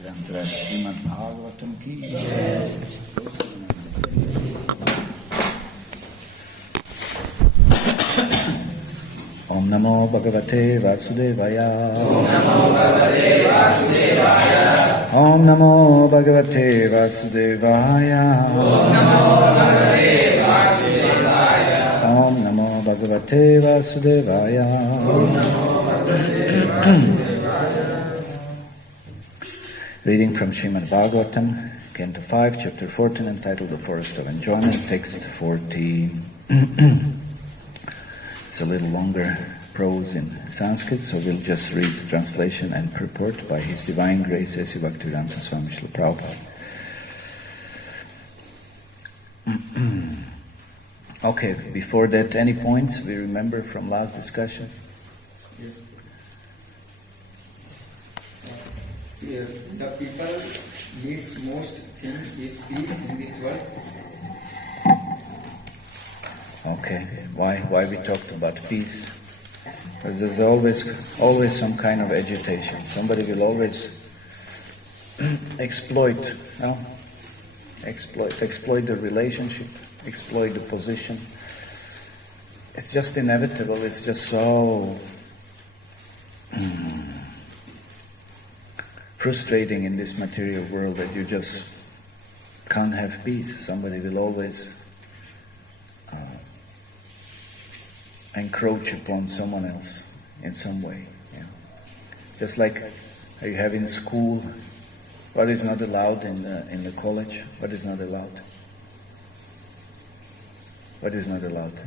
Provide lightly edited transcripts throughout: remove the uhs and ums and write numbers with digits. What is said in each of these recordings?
ग्रंथराज श्रीमद् भागवतम की Om Namo Bhagavate Vasudevaya. Om Namo Bhagavate Vasudevaya. Om Namo Bhagavate Vasudevaya. Om Namo Bhagavate Vasudevaya. Om Namo Bhagavate Vasudevaya. Reading from Srimad Bhagavatam, Canto 5, Chapter 14, entitled The Forest of Enjoyment, Text 14. It's a little longer prose in Sanskrit, so we'll just read translation and purport by His Divine Grace A.C. Bhaktivedanta Swami Srila Prabhupada. Okay, before that, any points we remember from last discussion? The people needs most thing is peace in this world. Okay, why we talked about peace? Because there's always some kind of agitation. Somebody will always exploit the relationship, exploit the position. It's just inevitable. It's just so frustrating in this material world that you just can't have peace. Somebody will always encroach upon someone else in some way. Yeah. Just like you have in school, what is not allowed in the college? What is not allowed? What is not allowed?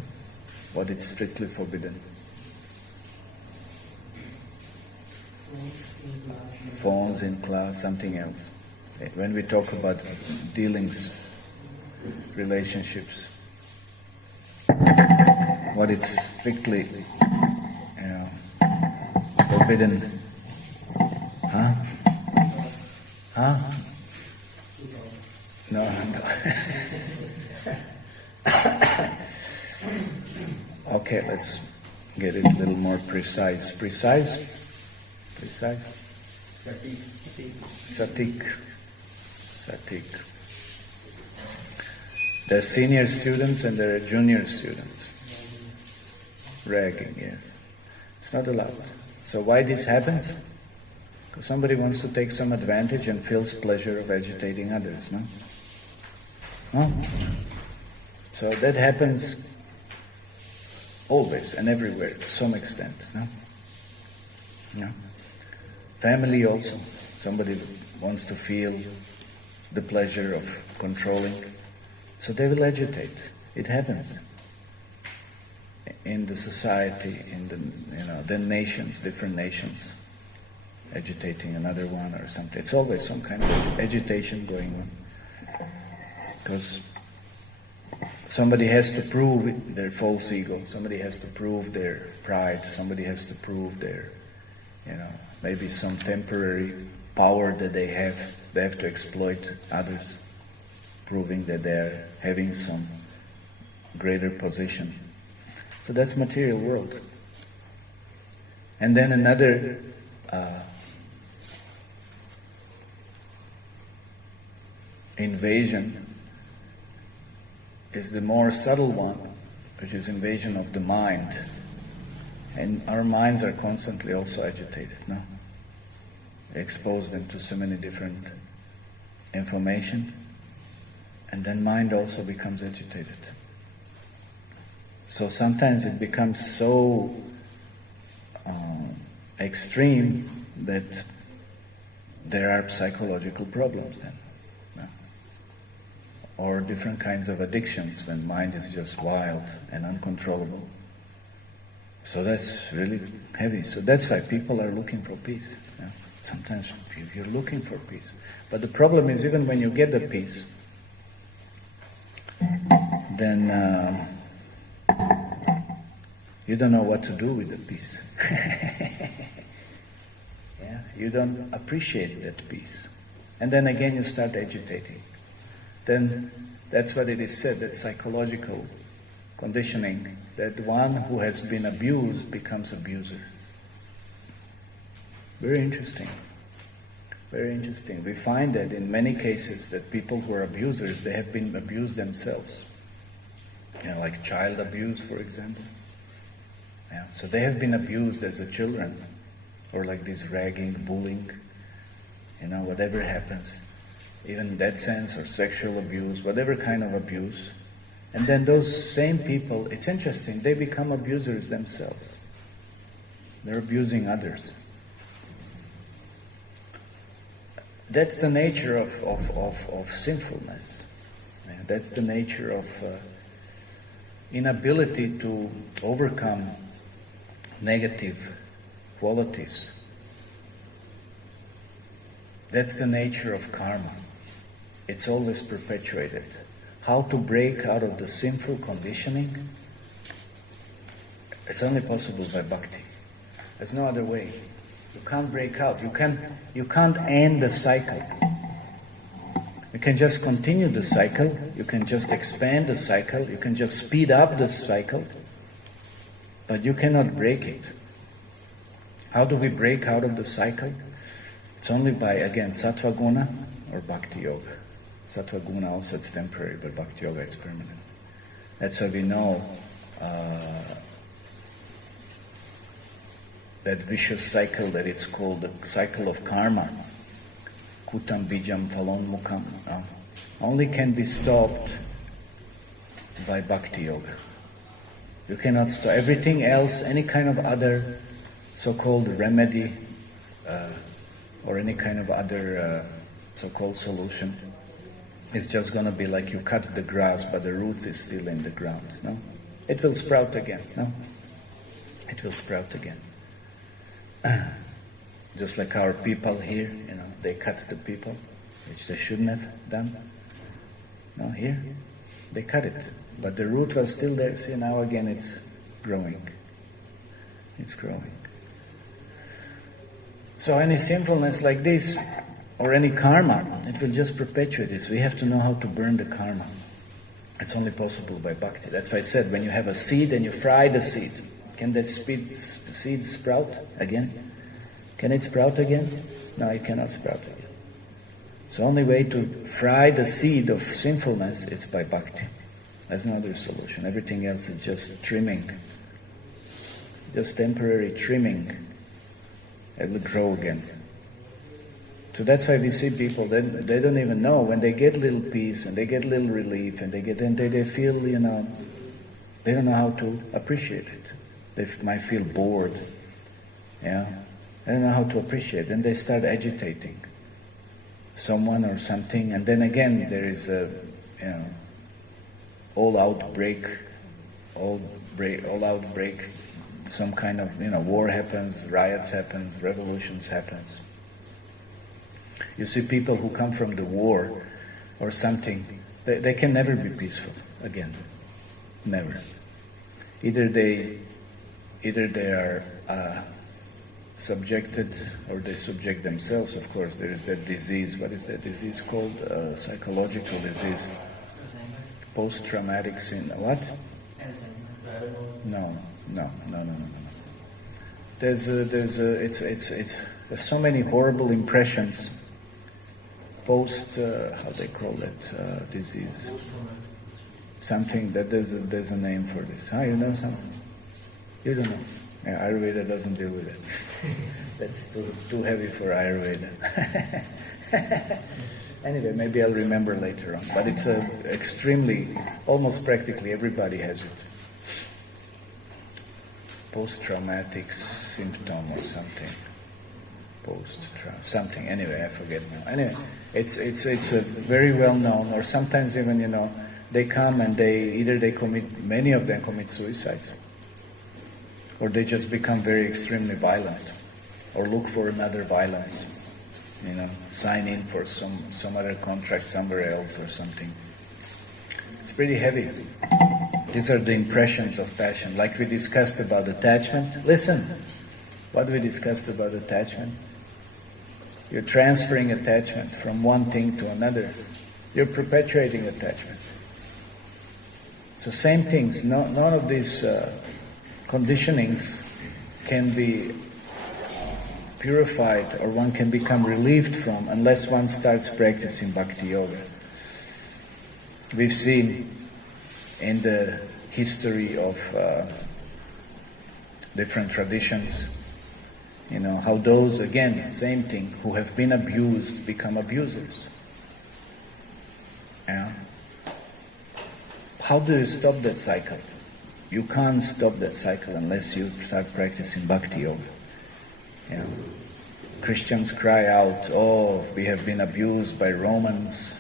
What is strictly forbidden? Phones in class, something else. When we talk about dealings, relationships, what is strictly forbidden? No. Okay, let's get it a little more precise. Precise? Satik. There are senior students and there are junior students. Ragging, yes. It's not allowed. So why this happens? Because somebody wants to take some advantage and feels pleasure of agitating others, no? No? So that happens always and everywhere to some extent, no? No? Family also. Somebody wants to feel the pleasure of controlling. So they will agitate. It happens. In the society, in the then nations, different nations, agitating another one or something. It's always some kind of agitation going on. Because somebody has to prove their false ego, somebody has to prove their pride, somebody has to prove their, maybe some temporary power that they have. They have to exploit others, proving that they're having some greater position. So that's material world. And then another invasion is the more subtle one, which is invasion of the mind. And our minds are constantly also agitated, no? We expose them to so many different information, and then mind also becomes agitated. So sometimes it becomes so extreme that there are psychological problems then. No? Or different kinds of addictions when mind is just wild and uncontrollable. So that's really heavy. So that's why people are looking for peace. Yeah? Sometimes you're looking for peace. But the problem is even when you get the peace, then you don't know what to do with the peace. Yeah? You don't appreciate that peace. And then again you start agitating. Then that's what it is said, that psychological conditioning, that one who has been abused becomes abuser. Very interesting. Very interesting. We find that in many cases that people who are abusers, they have been abused themselves. Like child abuse, for example. Yeah. So they have been abused as a children, or like this ragging, bullying, whatever happens, even in that sense, or sexual abuse, whatever kind of abuse. And then those same people, it's interesting, they become abusers themselves. They're abusing others. That's the nature of sinfulness. Yeah, that's the nature of inability to overcome negative qualities. That's the nature of karma. It's always perpetuated. How to break out of the sinful conditioning? It's only possible by bhakti. There's no other way. You can't break out. You can't end the cycle. You can just continue the cycle. You can just expand the cycle. You can just speed up the cycle. But you cannot break it. How do we break out of the cycle? It's only by, again, sattva guna or bhakti yoga. Sattva guna also, it's temporary, but bhakti yoga, it's permanent. That's why we know that vicious cycle that it's called the cycle of karma. Kutam bijam phalon mukham. Only can be stopped by bhakti yoga. You cannot stop everything else, any kind of other so-called remedy or any kind of other so-called solution. It's just going to be like you cut the grass, but the root is still in the ground. No, it will sprout again. No, it will sprout again. Just like our people here, they cut the people, which they shouldn't have done. No, here they cut it, but the root was still there. See, now again it's growing. It's growing. So any sinfulness like this, or any karma, it will just perpetuate this. We have to know how to burn the karma. It's only possible by bhakti. That's why I said, when you have a seed and you fry the seed, can that seed sprout again? Can it sprout again? No, it cannot sprout again. So the only way to fry the seed of sinfulness is by bhakti. There's no other solution. Everything else is just trimming. Just temporary trimming. It will grow again. So that's why we see people, they don't even know, when they get little peace and they get little relief and they feel, they don't know how to appreciate it. They might feel bored. Yeah. They don't know how to appreciate it. Then they start agitating someone or something, and then again there is a, all-out break, some kind of, war happens, riots happens, revolutions happens. You see people who come from the war or something, they can never be peaceful again. Never. Either they are subjected, or they subject themselves. Of course, there is that disease. What is that disease called? Psychological disease. Post-traumatic syndrome. What? No. There's so many horrible impressions. How they call it, disease. Something that there's a name for this. You know something? You don't know. Yeah, Ayurveda doesn't deal with it. That's too heavy for Ayurveda. Anyway, maybe I'll remember later on. But it's almost practically everybody has it. Post-traumatic symptom or something. Something. Anyway, I forget now. Anyway, it's a very well known. Or sometimes even they come and many of them commit suicide. Or they just become very extremely violent, or look for another violence, sign in for some other contract somewhere else or something. It's pretty heavy. These are the impressions of passion. Like we discussed about attachment. Listen, what we discussed about attachment. You're transferring attachment from one thing to another. You're perpetuating attachment. So same things. None of these conditionings can be purified or one can become relieved from unless one starts practicing bhakti yoga. We've seen in the history of different traditions, how those, again, same thing, who have been abused become abusers. Yeah? How do you stop that cycle? You can't stop that cycle unless you start practicing bhakti yoga. Yeah. Christians cry out, "Oh, we have been abused by Romans,"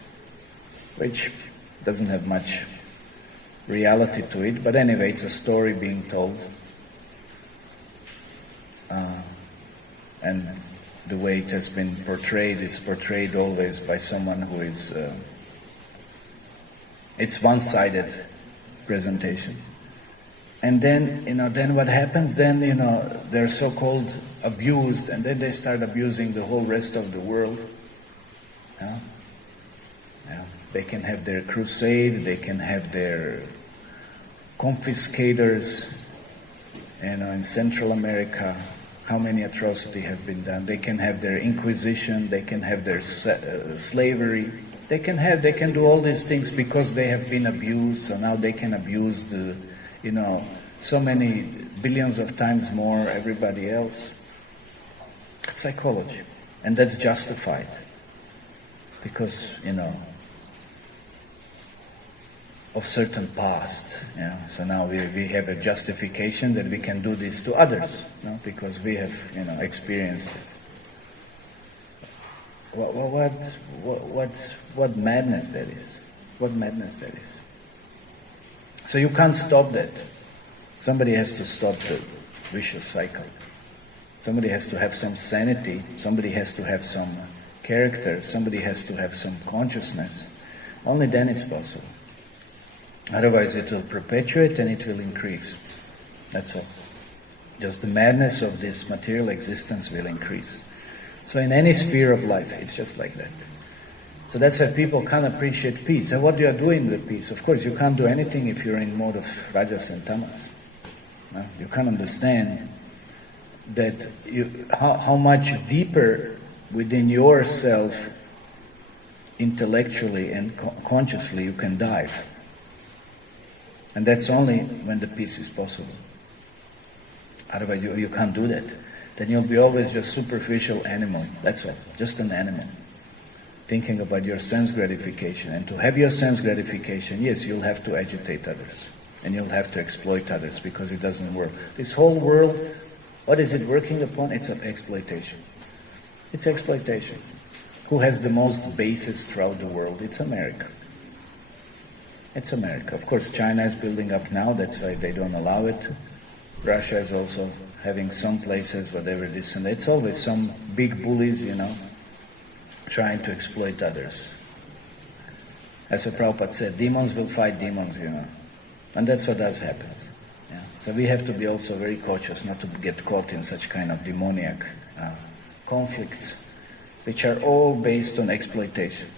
which doesn't have much reality to it, but anyway, it's a story being told. And the way it has been portrayed, it's portrayed always by someone who is, it's one-sided presentation. And then, then what happens? Then, they're so-called abused, and then they start abusing the whole rest of the world. Yeah? Yeah. They can have their crusade, they can have their confiscators, in Central America, how many atrocities have been done. They can have their inquisition, they can have their slavery. They can do all these things because they have been abused, so now they can abuse so many billions of times more everybody else. It's psychology. And that's justified. Because, of certain past. So now we have a justification that we can do this to others, because we have, experienced it. What madness that is. What madness that is. So you can't stop that. Somebody has to stop the vicious cycle. Somebody has to have some sanity. Somebody has to have some character. Somebody has to have some consciousness. Only then it's possible. Otherwise it will perpetuate and it will increase. That's all. Just the madness of this material existence will increase. So in any sphere of life, it's just like that. So that's why people can't appreciate peace. And what you are doing with peace? Of course, you can't do anything if you're in mode of rajas and tamas. No? You can't understand that how much deeper within yourself, intellectually and consciously, you can dive. And that's only when the peace is possible. Otherwise, you can't do that. Then you'll be always just superficial animal. That's all. Just an animal. Thinking about your sense gratification. And to have your sense gratification, yes, you'll have to agitate others. And you'll have to exploit others because it doesn't work. This whole world, what is it working upon? It's exploitation. It's exploitation. Who has the most bases throughout the world? It's America. It's America. Of course, China is building up now. That's why they don't allow it. Russia is also having some places, whatever this and that. It's always some big bullies, trying to exploit others. As Prabhupada said, demons will fight demons, And that's what does happen. Yeah. So we have to be also very cautious not to get caught in such kind of demoniac conflicts, which are all based on exploitation.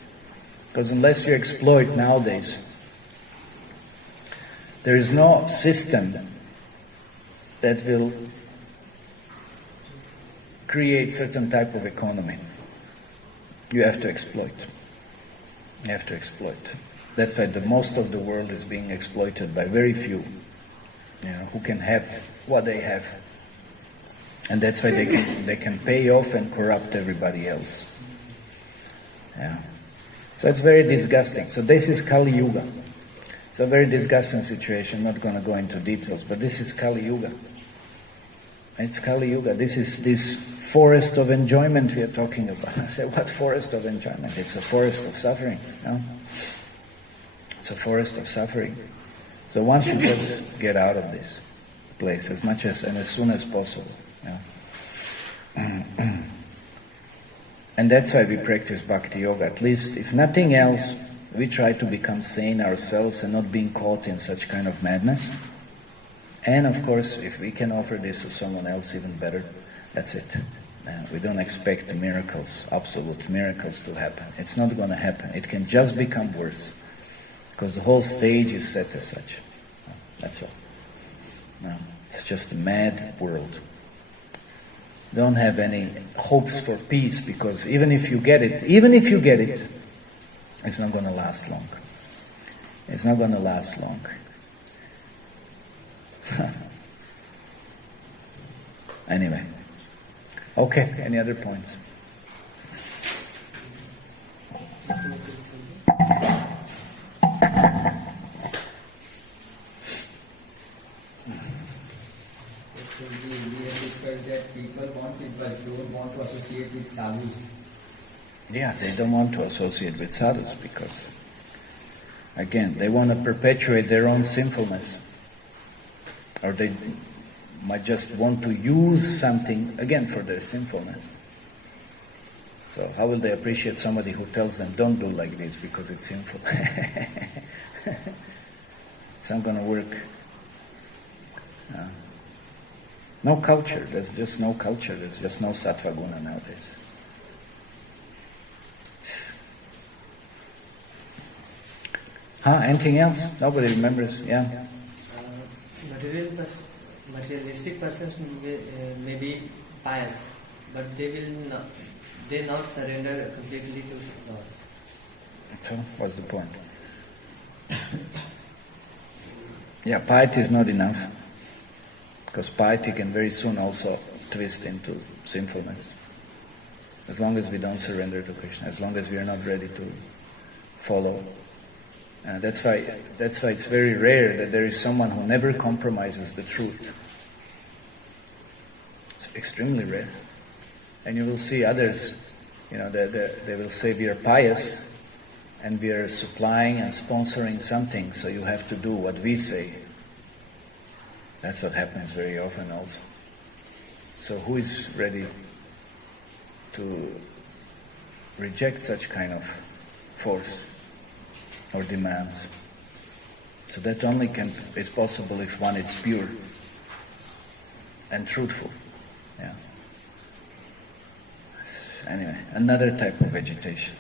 Because unless you exploit nowadays, there is no system that will create certain type of economy. You have to exploit. You have to exploit. That's why the most of the world is being exploited by very few, who can have what they have. And that's why they can pay off and corrupt everybody else. Yeah. So it's very disgusting. So this is Kali Yuga. It's a very disgusting situation. I'm not going to go into details, but this is Kali Yuga. It's Kali Yuga. This is this forest of enjoyment we are talking about. I say, what forest of enjoyment? It's a forest of suffering. It's a forest of suffering. So one should just get out of this place as much as and as soon as possible. And that's why we practice bhakti yoga. At least, if nothing else, we try to become sane ourselves and not being caught in such kind of madness. And of course, if we can offer this to someone else, even better. That's it. We don't expect miracles, absolute miracles to happen. It's not going to happen. It can just become worse. Because the whole stage is set as such. That's all. No, it's just a mad world. Don't have any hopes for peace, because even if you get it, it's not going to last long. It's not going to last long. Anyway. Okay, any other points? That people don't want to associate with sadhus. Yeah, they don't want to associate with sadhus because, again, they want to perpetuate their own sinfulness. Or they might just want to use something, again, for their sinfulness. So how will they appreciate somebody who tells them, don't do like this because it's sinful? It's not going to work. No culture, there's just no culture, there's just no sattva guna nowadays. Anything else? Nobody remembers? Yeah? Materialistic persons may be pious, but they not surrender completely to God. So, what's the point? Yeah, piety is not enough. Because piety can very soon also twist into sinfulness. As long as we don't surrender to Krishna, as long as we are not ready to follow. That's why it's very rare that there is someone who never compromises the truth. It's extremely rare. And you will see others, they will say we are pious and we are supplying and sponsoring something, so you have to do what we say. That's what happens very often also. So who is ready to reject such kind of force or demands? So that only is possible if one is pure and truthful. Yeah. Anyway, another type of vegetation.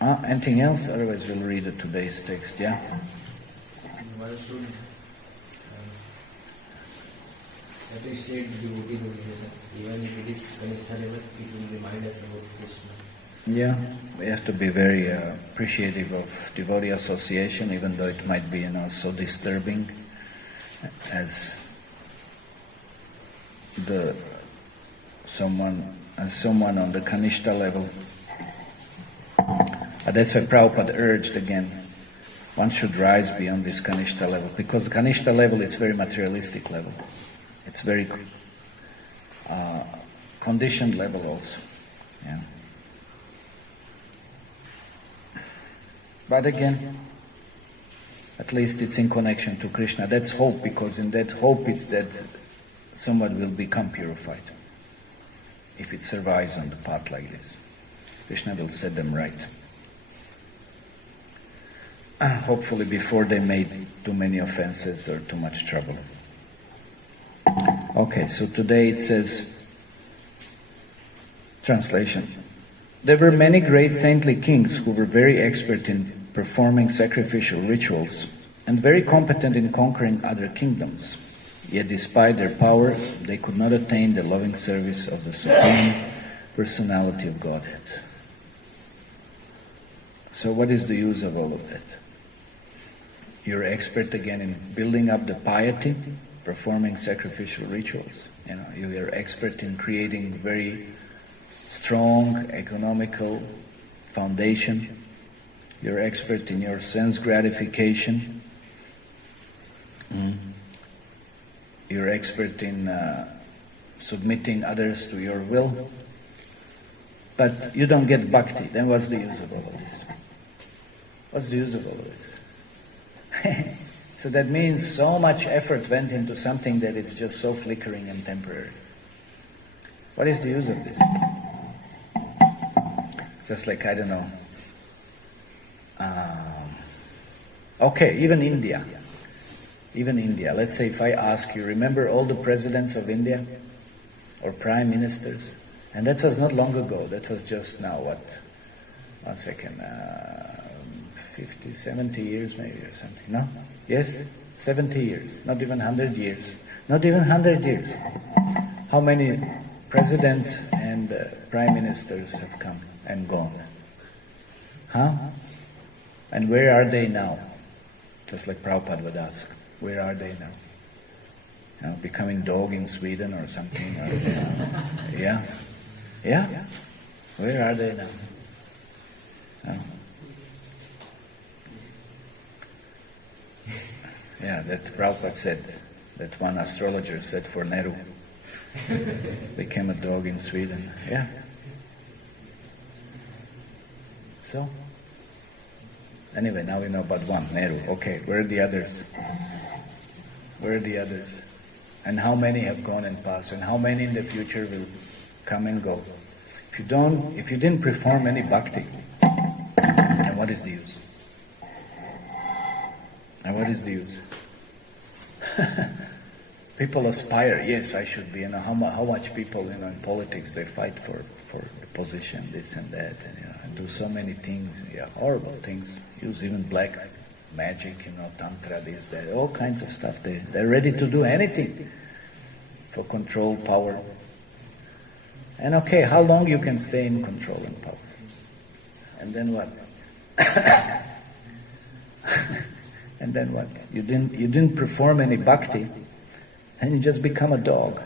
Anything else? Otherwise we'll read today's text, yeah? One should appreciate the devotees' organization. Even if it is Kanishta level, it will remind us about Krishna. Yeah, we have to be very appreciative of devotee association, even though it might be, so disturbing as someone on the Kanishta level. That's why Prabhupada urged again, one should rise beyond this Kanishta level, because Kanishta level, it's very materialistic level. It's very conditioned level also. Yeah. But again, at least it's in connection to Krishna. That's hope, because in that hope it's that someone will become purified. If it survives on the path like this, Krishna will set them right. Hopefully before they made too many offenses or too much trouble. Okay, so today it says, translation. There were many great saintly kings who were very expert in performing sacrificial rituals and very competent in conquering other kingdoms. Yet despite their power, they could not attain the loving service of the Supreme Personality of Godhead. So what is the use of all of that? You're expert again in building up the piety, performing sacrificial rituals. You are expert in creating very strong economical foundation. You're expert in your sense gratification. You're expert in submitting others to your will. But you don't get bhakti. Then what's the use of all of this? What's the use of all of this? So that means so much effort went into something that it's just so flickering and temporary. What is the use of this? Just like, I don't know. Okay, even India. Let's say if I ask you, remember all the presidents of India? Or prime ministers? And that was not long ago. That was just now, 50, 70 years maybe or something. No? Yes? 70 years. Not even 100 years. Not even 100 years. How many presidents and prime ministers have come and gone? Huh? And where are they now? Just like Prabhupada would ask, where are they now? Becoming dog in Sweden or something? Or, yeah? Yeah? Where are they now? Yeah, that Prabhupada said, that one astrologer said for Nehru, became a dog in Sweden. Yeah. So, anyway, now we know about one, Nehru. Okay, where are the others? Where are the others? And how many have gone and passed? And how many in the future will come and go? If you didn't perform any bhakti, then what is the use? And what is the use? People aspire, yes, I should be. How much people, in politics, they fight for the position, this and that, and do so many things, horrible things. Use even black magic, tantra, this, that, all kinds of stuff. They're ready to do anything for control, power. And okay, how long you can stay in control and power? And then what? And then what? You didn't perform any bhakti, and you just become a dog.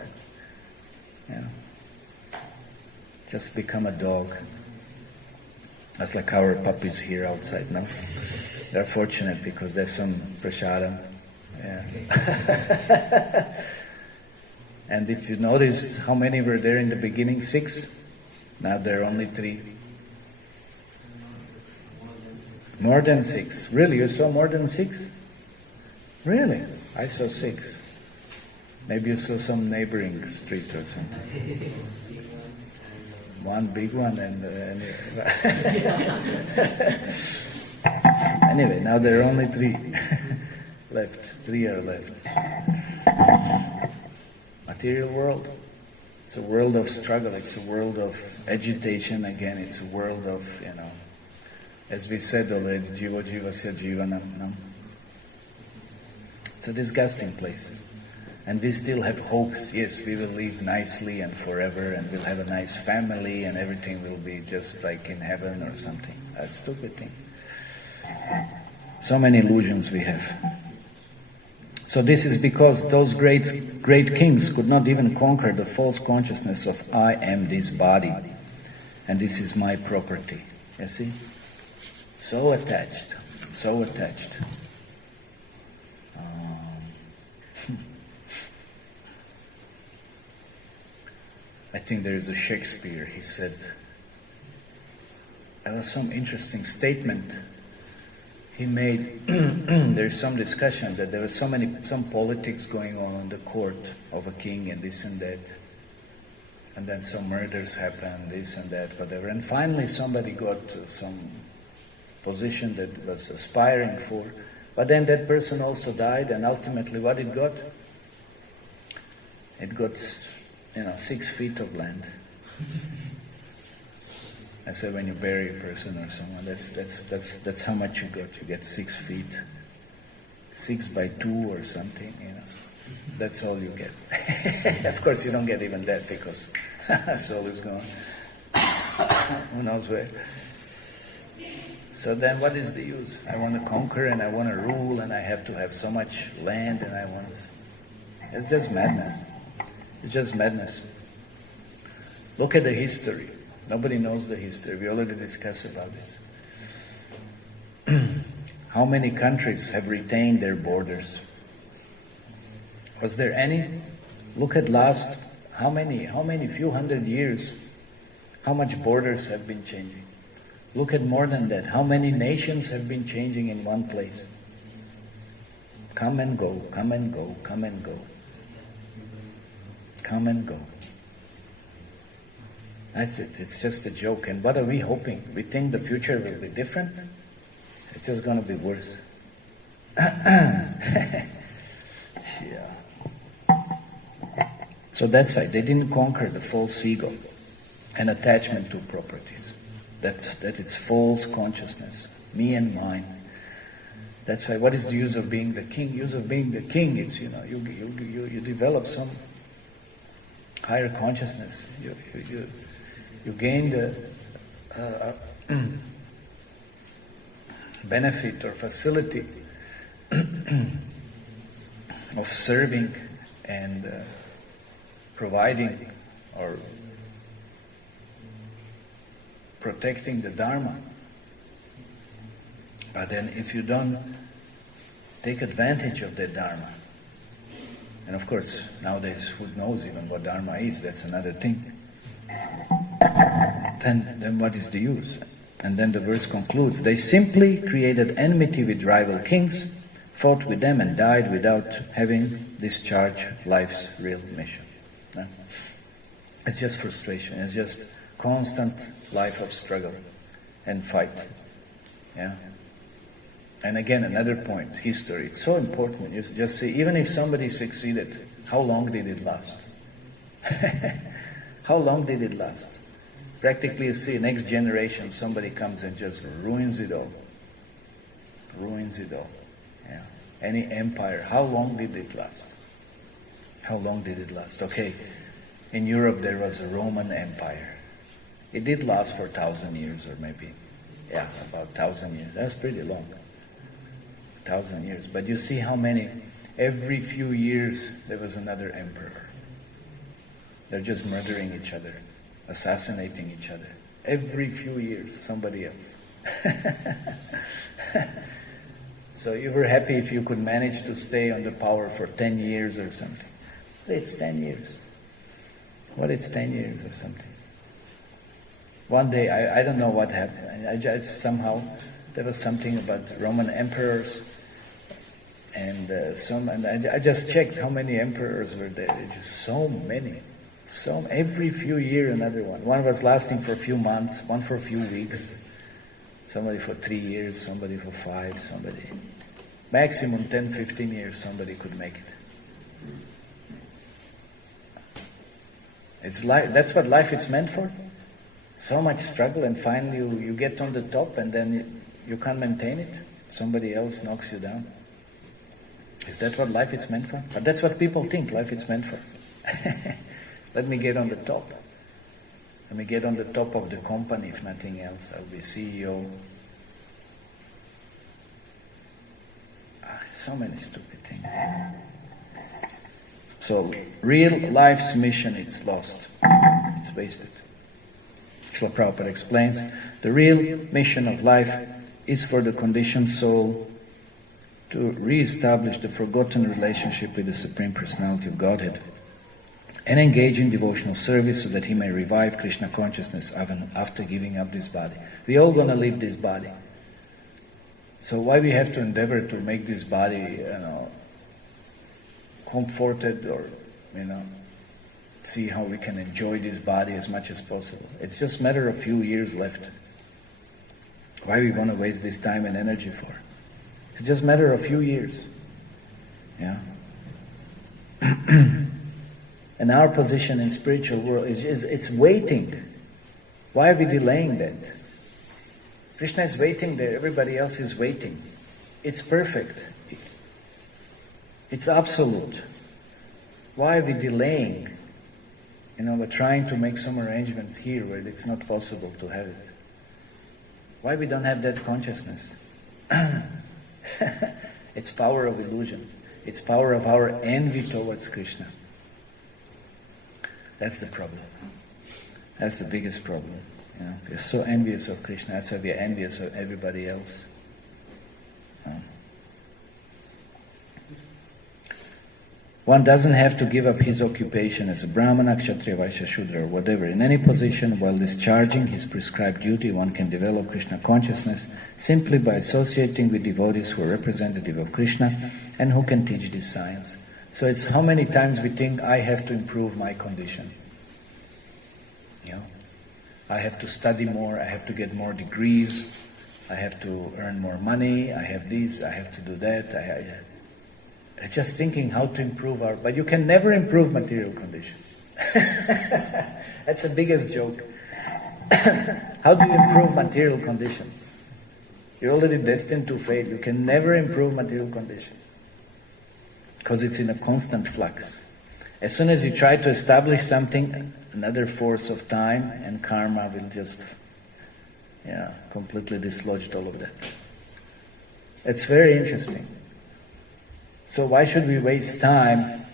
Yeah. Just become a dog. That's like our puppies here outside now. They're fortunate because there's some prasadam. Yeah. And if you noticed how many were there in the beginning, 6. Now there are only 3. More than 6. Really? You saw more than 6? Really? I saw 6. Maybe you saw some neighboring street or something. One big one and... Anyway, now there are only 3 left. 3 are left. Material world. It's a world of struggle. It's a world of agitation again. It's a world of, as we said already, jiva jivasya jivanam. No? It's a disgusting place. And we still have hopes. Yes, we will live nicely and forever, and we'll have a nice family, and everything will be just like in heaven or something. That's a stupid thing. So many illusions we have. So this is because those great kings could not even conquer the false consciousness of I am this body, and this is my property. You see? So attached. So attached. I think there is a Shakespeare, he said, there was some interesting statement he made. There's some discussion that there was some politics going on in the court of a king and this and that. And then some murders happened, this and that, whatever. And finally somebody got to some position that was aspiring for. But then that person also died, and ultimately what it got? It got 6 feet of land. I said when you bury a person or someone, that's how much you got. You get 6 feet, 6 by 2 or something. That's all you get. Of course, you don't get even that because soul is gone. Who knows where? So then, what is the use? I want to conquer and I want to rule and I have to have so much land and I want to. It's just madness. It's just madness. Look at the history. Nobody knows the history. We already discussed about this. How many countries have retained their borders? Was there any? Look at how many few hundred years, how much borders have been changing. Look at more than that. How many nations have been changing in one place? Come and go, come and go, come and go. Come and go. That's it. It's just a joke. And what are we hoping? We think the future will be different? It's just going to be worse. Yeah. So that's why they didn't conquer the false ego and attachment to properties. That it's false consciousness, me and mine. That's why. What is the use of being the king? Use of being the king is you develop some higher consciousness. You gain the benefit or facility of serving and providing or protecting the Dharma. But then if you don't take advantage of the Dharma, and of course nowadays who knows even what Dharma is, that's another thing, then what is the use? And then the verse concludes, they simply created enmity with rival kings, fought with them and died without having discharged life's real mission. No? It's just frustration, it's just constant life of struggle and fight. Yeah. And again, another point, history. It's so important. You just see, even if somebody succeeded, how long did it last? How long did it last? Practically, you see, next generation, somebody comes and just ruins it all. Ruins it all. Yeah. Any empire, how long did it last? How long did it last? Okay, in Europe there was a Roman Empire. It did last for 1,000 years, or maybe, yeah, about 1,000 years. That's pretty long. 1,000 years. But you see how many, every few years there was another emperor. They're just murdering each other, assassinating each other. Every few years, somebody else. So you were happy if you could manage to stay on the power for 10 years or something. It's 10 years. What, it's 10 years or something. One day, I don't know what happened. I just somehow, there was something about Roman emperors, and I just checked how many emperors were there. Just so many. So every few years another one. One was lasting for a few months, one for a few weeks, somebody for 3 years, somebody for 5, somebody. Maximum 10, 15 years somebody could make it. It's life, that's what life is meant for. So much struggle, and finally you get on the top, and then you can't maintain it. Somebody else knocks you down. Is that what life is meant for? But that's what people think life is meant for. Let me get on the top. Let me get on the top of the company, if nothing else. I'll be CEO. So many stupid things. So, real life's mission, it's lost. It's wasted. Srila Prabhupada explains, the real mission of life is for the conditioned soul to re-establish the forgotten relationship with the Supreme Personality of Godhead and engage in devotional service so that he may revive Krishna consciousness even after giving up this body. We're all going to leave this body. So why we have to endeavor to make this body, comforted, or, see how we can enjoy this body as much as possible. It's just a matter of a few years left. Why we want to waste this time and energy for? It's just a matter of a few years. Yeah. And our position in spiritual world is it's waiting. Why are we delaying that? Krishna is waiting there, everybody else is waiting. It's perfect. It's absolute. Why are we delaying? We're trying to make some arrangements here where it's not possible to have it. Why we don't have that consciousness? It's power of illusion. It's power of our envy towards Krishna. That's the problem. That's the biggest problem. We're so envious of Krishna. That's why we're envious of everybody else. One doesn't have to give up his occupation as a Brahmana, Kshatriya, Vaishya, Shudra, or whatever. In any position, while discharging his prescribed duty, one can develop Krishna consciousness simply by associating with devotees who are representative of Krishna and who can teach this science. So it's how many times we think, I have to improve my condition. I have to study more, I have to get more degrees, I have to earn more money, I have this, I have to do that. Just thinking how to improve but you can never improve material condition. That's the biggest joke. How do you improve material condition? You're already destined to fail. You can never improve material condition. Because it's in a constant flux. As soon as you try to establish something, another force of time and karma will just completely dislodge all of that. It's very interesting. So why should we waste time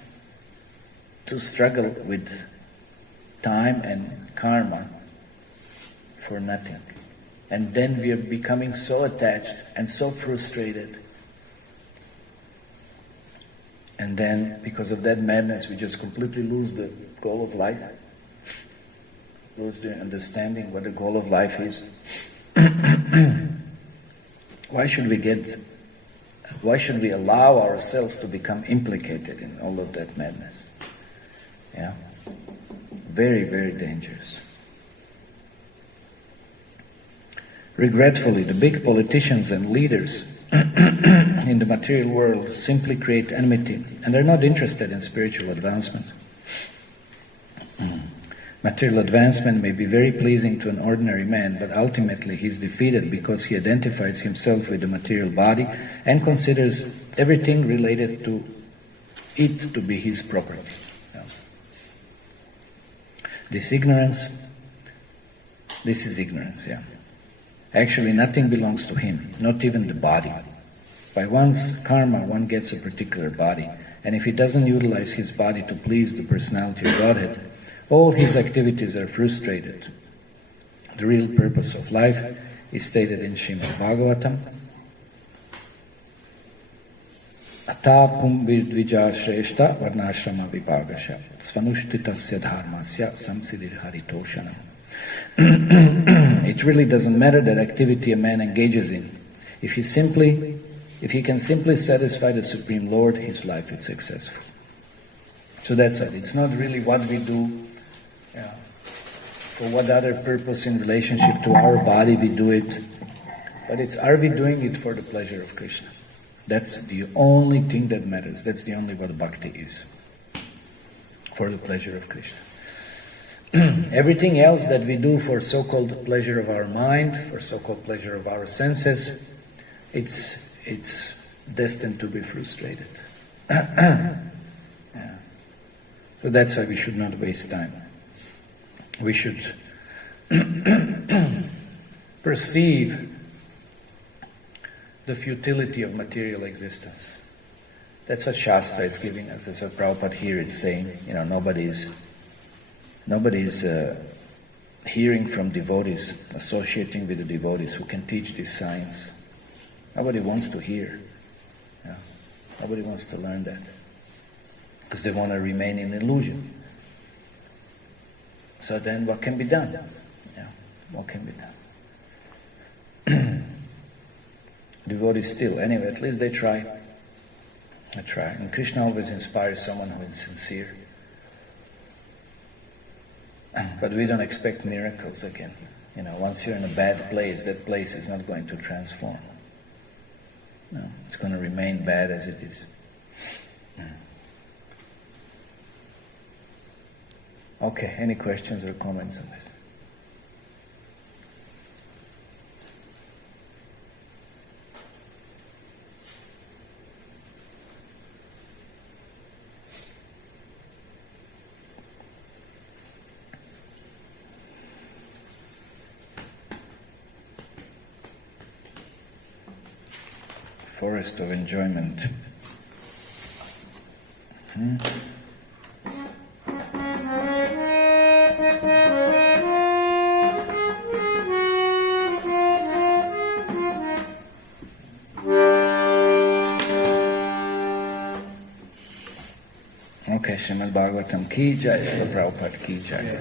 to struggle with time and karma for nothing? And then we are becoming so attached and so frustrated. And then, because of that madness, we just completely lose the goal of life. Lose the understanding what the goal of life is. Why should we allow ourselves to become implicated in all of that madness? Yeah. Very, very dangerous. Regretfully, the big politicians and leaders in the material world simply create enmity, and they're not interested in spiritual advancement. Material advancement may be very pleasing to an ordinary man, but ultimately he is defeated because he identifies himself with the material body and considers everything related to it to be his property. This is ignorance, Actually, nothing belongs to him, not even the body. By one's karma, one gets a particular body, and if he doesn't utilize his body to please the personality of Godhead, all his activities are frustrated. The real purpose of life is stated in Srimad Bhagavatam. Ata pumbidvija shreshta varnashrama vipagasha svanushtitasya dharmasya samsiddhir haritoshanam. It really doesn't matter that activity a man engages in. If he can simply satisfy the Supreme Lord, his life is successful. So that's it. It's not really what we do, for what other purpose in relationship to our body we do it, but are we doing it for the pleasure of Krishna? That's the only thing that matters. That's the only what bhakti is. For the pleasure of Krishna. Everything else that we do for so-called pleasure of our mind, for so-called pleasure of our senses, it's destined to be frustrated. So that's why we should not waste time. We should perceive the futility of material existence. That's what Shastra is giving us. That's what Prabhupada here is saying. Nobody's hearing from devotees, associating with the devotees who can teach this science. Nobody wants to hear. Nobody wants to learn that. Because they want to remain in illusion. So then what can be done? What can be done? Devotees still, anyway, at least they try. They try. And Krishna always inspires someone who is sincere. But we don't expect miracles again. Once you're in a bad place, that place is not going to transform. No, it's going to remain bad as it is. Okay, any questions or comments on this? Forest of enjoyment. Okay, Srimad Bhagavatam ki jai, Srila Prabhupada ki jai.